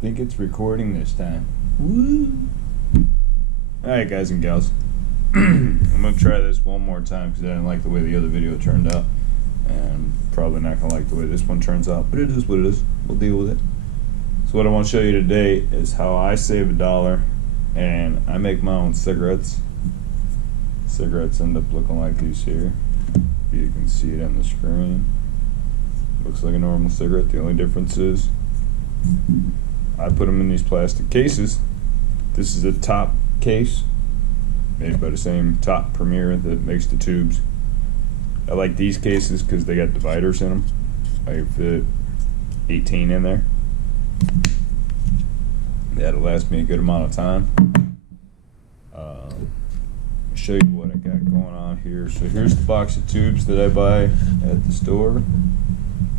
think it's recording this time. Woo! Alright, guys and gals. I'm going to try this one more time because I didn't like the way the other video turned out. And probably not going to like the way this one turns out. But it is what it is. We'll deal with it. So what I want to show you today is how I save $1 and I make my own cigarettes. Cigarettes end up looking like these here. You can see it on the screen. Looks like a normal cigarette. The only difference is I put them in these plastic cases. This is a top case made by the same top Premier that makes the tubes. I like these cases because they got dividers in them. I can fit 18 in there. That'll last me a good amount of time. I'll show you what I got going on here. So here's the box of tubes that I buy at the store.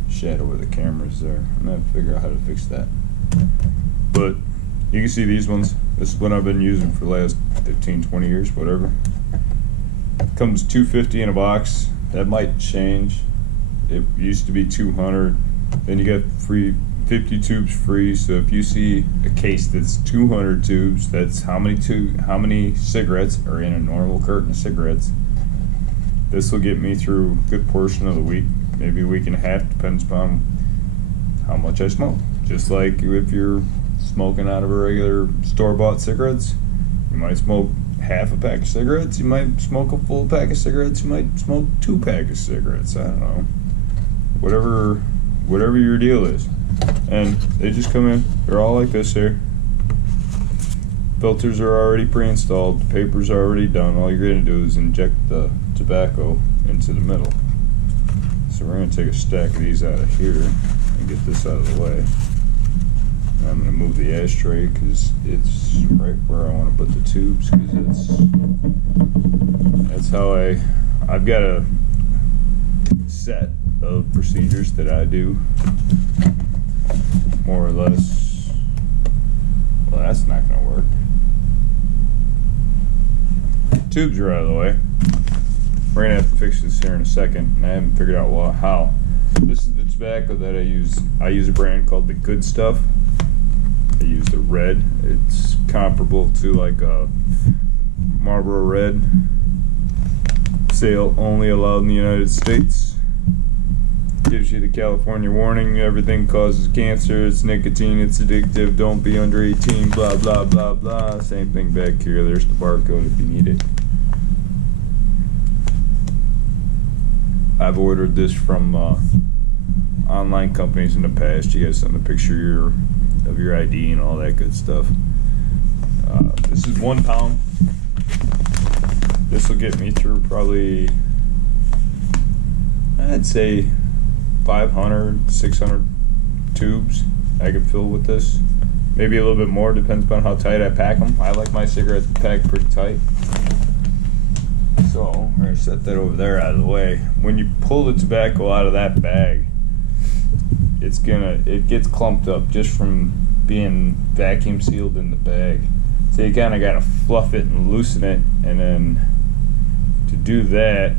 Shadow where the camera's there. I'm gonna figure out how to fix that. But you can see these ones. This is what I've been using for the last 15-20 years, whatever. Comes $2.50 in a box. That might change. It used to be $200. Then you get free 50 tubes free. So if you see a case that's 200 tubes, that's how many cigarettes are in a normal carton of cigarettes. This will get me through a good portion of the week. Maybe a week and a half, depends upon how much I smoke. Just like if you're smoking out of a regular store-bought cigarettes, you might smoke half a pack of cigarettes, you might smoke a full pack of cigarettes, you might smoke 2 packs of cigarettes, I don't know. Whatever your deal is. And they just come in, they're all like this here. Filters are already pre-installed, the papers are already done. All you're going to do is inject the tobacco into the middle. So we're going to take a stack of these out of here and get this out of the way. And I'm going to move the ashtray because it's right where I want to put the tubes, because that's how I've got a set of procedures that I do, more or less. Well, that's not going to work. Tubes are out of the way. We're going to have to fix this here in a second, and I haven't figured out how. This is the tobacco that I use. I use a brand called The Good Stuff. I use the red. It's comparable to like a Marlboro Red. Sale only allowed in the United States. Gives you the California warning. Everything causes cancer. It's nicotine. It's addictive. Don't be under 18. Blah, blah, blah, blah. Same thing back here. There's the barcode if you need it. I've ordered this from online companies in the past. You guys send a picture of your ID and all that good stuff. This is 1 pound. This will get me through probably, I'd say 500, 600 tubes I could fill with this. Maybe a little bit more, depends upon how tight I pack them. I like my cigarettes packed pretty tight. So we're going to set that over there out of the way. When you pull the tobacco out of that bag, it gets clumped up just from being vacuum sealed in the bag. So you kind of got to fluff it and loosen it, and then to do that,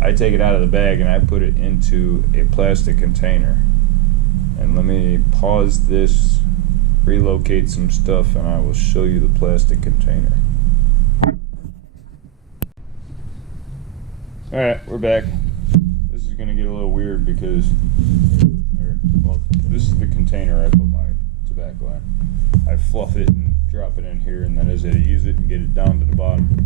I take it out of the bag and I put it into a plastic container. And let me pause this, relocate some stuff, and I will show you the plastic container. Alright, we're back. This is going to get a little weird because, well, this is the container I put my tobacco in. I fluff it and drop it in here, and then as I use it and get it down to the bottom,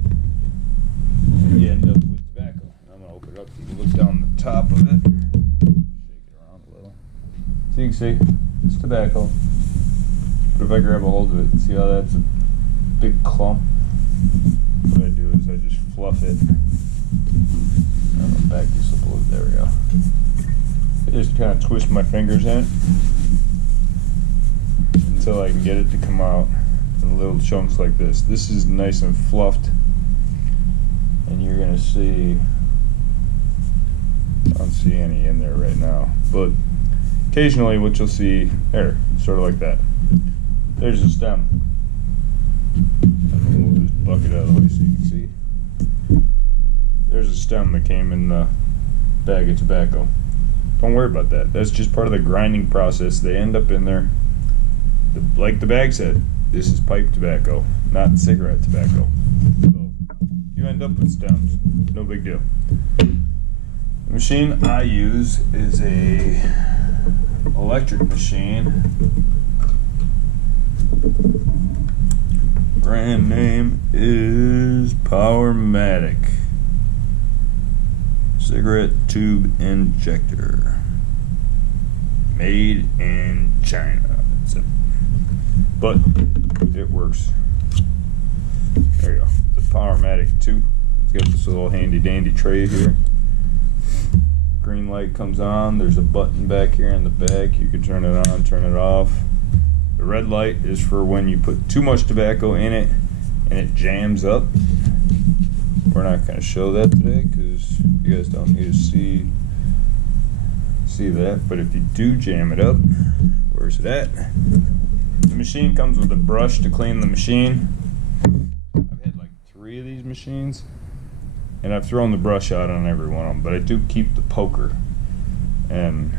you end up with tobacco. And I'm going to open it up so you can look down the top of it. Shake it around a little. So you can see, it's tobacco. But if I grab a hold of it, see how that's a big clump? What I do is I just fluff it. I'm gonna back this up a little. There we go. I just kind of twist my fingers in it until I can get it to come out in little chunks like this. This is nice and fluffed, and you're gonna see. I don't see any in there right now, but occasionally what you'll see there, sort of like that. There's a stem. I'm gonna move this bucket out of the way so you can see. There's a stem that came in the bag of tobacco. Don't worry about that. That's just part of the grinding process. They end up in there. like the bag said, this is pipe tobacco, not cigarette tobacco. So you end up with stems, no big deal. The machine I use is a electric machine. Brand name is Powermatic cigarette tube injector. Made in China. But it works. There you go. The Powermatic II. It's got this little handy dandy tray here. Green light comes on. There's a button back here in the back. You can turn it on, turn it off. The red light is for when you put too much tobacco in it and it jams up. We're not going to show that today because you guys don't need to see that. But if you do jam it up, where's it at? The machine comes with a brush to clean the machine. I've had like 3 of these machines, and I've thrown the brush out on every one of them, but I do keep the poker. And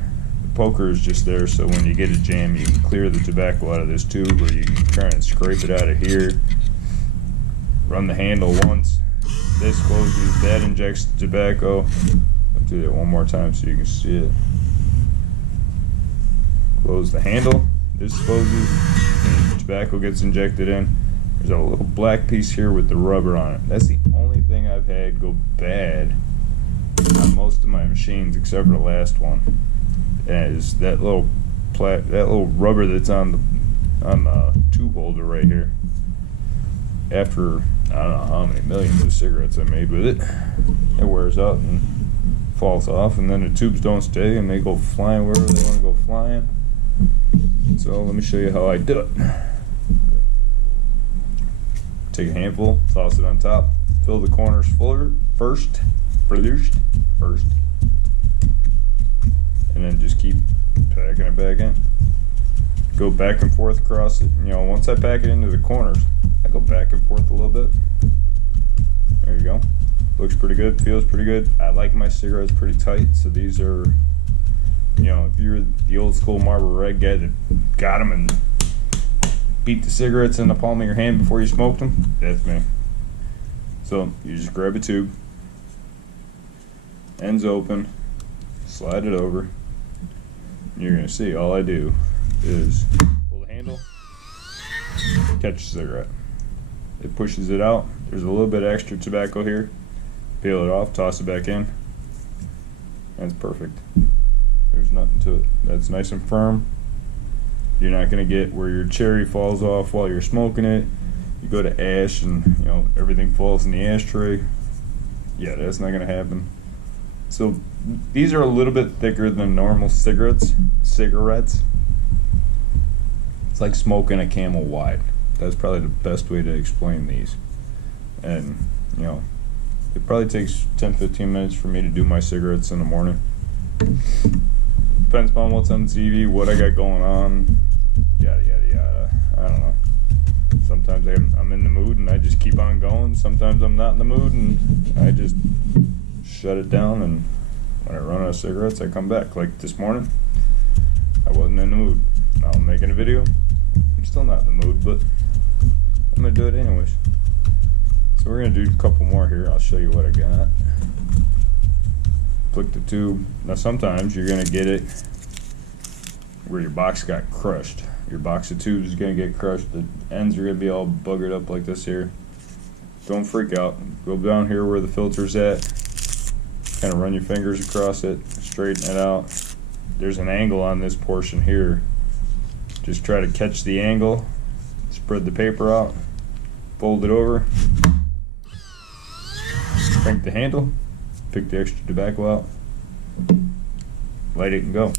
the poker is just there so when you get a jam, you can clear the tobacco out of this tube, or you can try and scrape it out of here. Run the handle once. This closes, that injects the tobacco. I'll do that one more time so you can see it. Close the handle. This closes, and the tobacco gets injected in. There's a little black piece here with the rubber on it. That's the only thing I've had go bad on most of my machines, except for the last one. And is that little rubber that's on the tube holder right here. After I don't know how many millions of cigarettes I made with it, it wears out and falls off, and then the tubes don't stay, and they go flying wherever they want to go flying. So let me show you how I do it. Take a handful, toss it on top, fill the corners fuller first, and then just keep packing it back in. Go back and forth across it. You know, once I pack it into the corners, I go back and forth a little bit. There you go. Looks pretty good, feels pretty good. I like my cigarettes pretty tight, so these are, you know, if you're the old school Marlboro Red guy that got them and beat the cigarettes in the palm of your hand before you smoked them, that's me. So you just grab a tube, ends open, slide it over. You're gonna see all I do is pull the handle, catch the cigarette. It pushes it out. There's a little bit of extra tobacco here. Peel it off, toss it back in. That's perfect. There's nothing to it. That's nice and firm. You're not going to get where your cherry falls off while you're smoking it. You go to ash and, you know, everything falls in the ashtray. Yeah, that's not going to happen. So these are a little bit thicker than normal cigarettes. It's like smoking a Camel Wide. That's probably the best way to explain these. And, you know, it probably takes 10-15 minutes for me to do my cigarettes in the morning. Depends upon what's on TV, what I got going on, yada yada yada. I don't know. Sometimes I'm in the mood and I just keep on going. Sometimes I'm not in the mood and I just shut it down, and when I run out of cigarettes I come back. Like this morning, I wasn't in the mood. Now I'm making a video. I'm still not in the mood, but I'm gonna do it anyways. So we're gonna do a couple more here. I'll show you what I got. Flick the tube. Now sometimes you're gonna get it where your box got crushed. Your box of tubes is gonna get crushed. The ends are gonna be all buggered up like this here. Don't freak out. Go down here where the filter's at. Kind of run your fingers across it, straighten it out. There's an angle on this portion here. Just try to catch the angle. Spread the paper out. Fold it over. Crank the handle. Pick the extra tobacco out. Light it and go.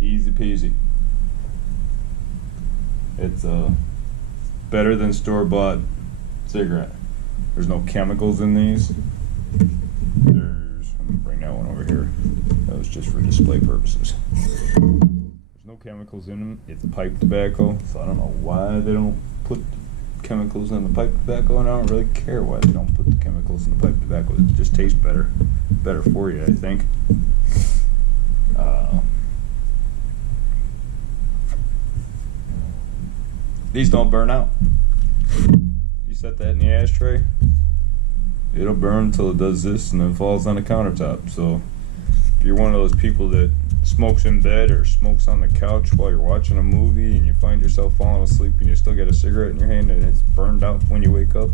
Easy peasy. It's better than store-bought cigarette. There's no chemicals in these. Let me bring that one over here. That was just for display purposes. There's no chemicals in them. It's pipe tobacco, so I don't know why they don't put chemicals in the pipe tobacco, and I don't really care why they don't put the chemicals in the pipe tobacco. It just tastes better for you, I think. these don't burn out. You set that in the ashtray, it'll burn until it does this and then falls on the countertop. So if you're one of those people that smokes in bed or smokes on the couch while you're watching a movie and you find yourself falling asleep and you still got a cigarette in your hand and it's burned out when you wake up,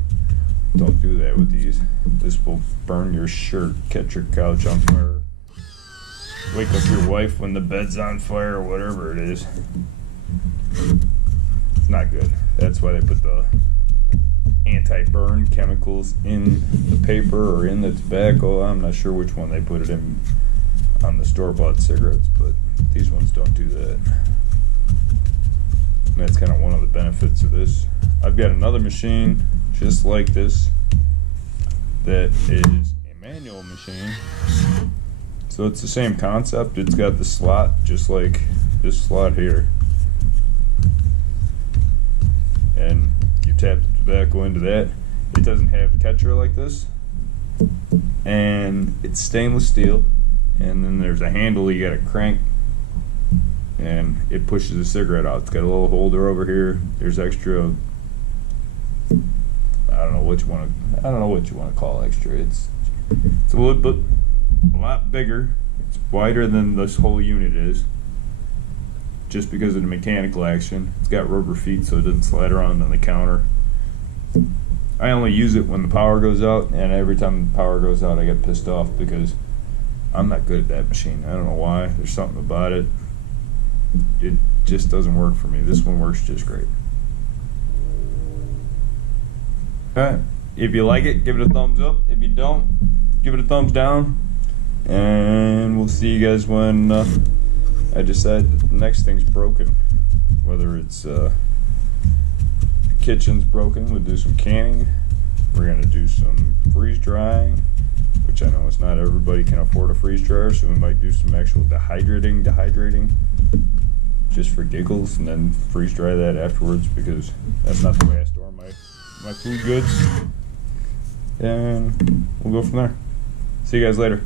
don't do that with these. This will burn your shirt, catch your couch on fire, wake up your wife when the bed's on fire or whatever it is. It's not good. That's why they put the anti-burn chemicals in the paper or in the tobacco. I'm not sure which one they put it in on the store-bought cigarettes, but these ones don't do that. And that's kind of one of the benefits of this. I've got another machine just like this that is a manual machine. So it's the same concept. It's got the slot just like this slot here. And you tap the tobacco into that. It doesn't have a catcher like this. And it's stainless steel. And then there's a handle you gotta crank and it pushes the cigarette out. It's got a little holder over here. There's extra, I don't know what you want to call extra. It's a little bit, a lot bigger. It's wider than this whole unit is, just because of the mechanical action. It's got rubber feet so it doesn't slide around on the counter. I only use it when the power goes out, and every time the power goes out I get pissed off because I'm not good at that machine. I don't know why. There's something about it. It just doesn't work for me. This one works just great. Alright. If you like it, give it a thumbs up. If you don't, give it a thumbs down. And we'll see you guys when I decide that the next thing's broken. Whether it's the kitchen's broken, we'll do some canning. We're going to do some freeze drying, which I know it's not everybody can afford a freeze dryer, so we might do some actual dehydrating, just for giggles, and then freeze dry that afterwards because that's not the way I store my food goods. And we'll go from there. See you guys later.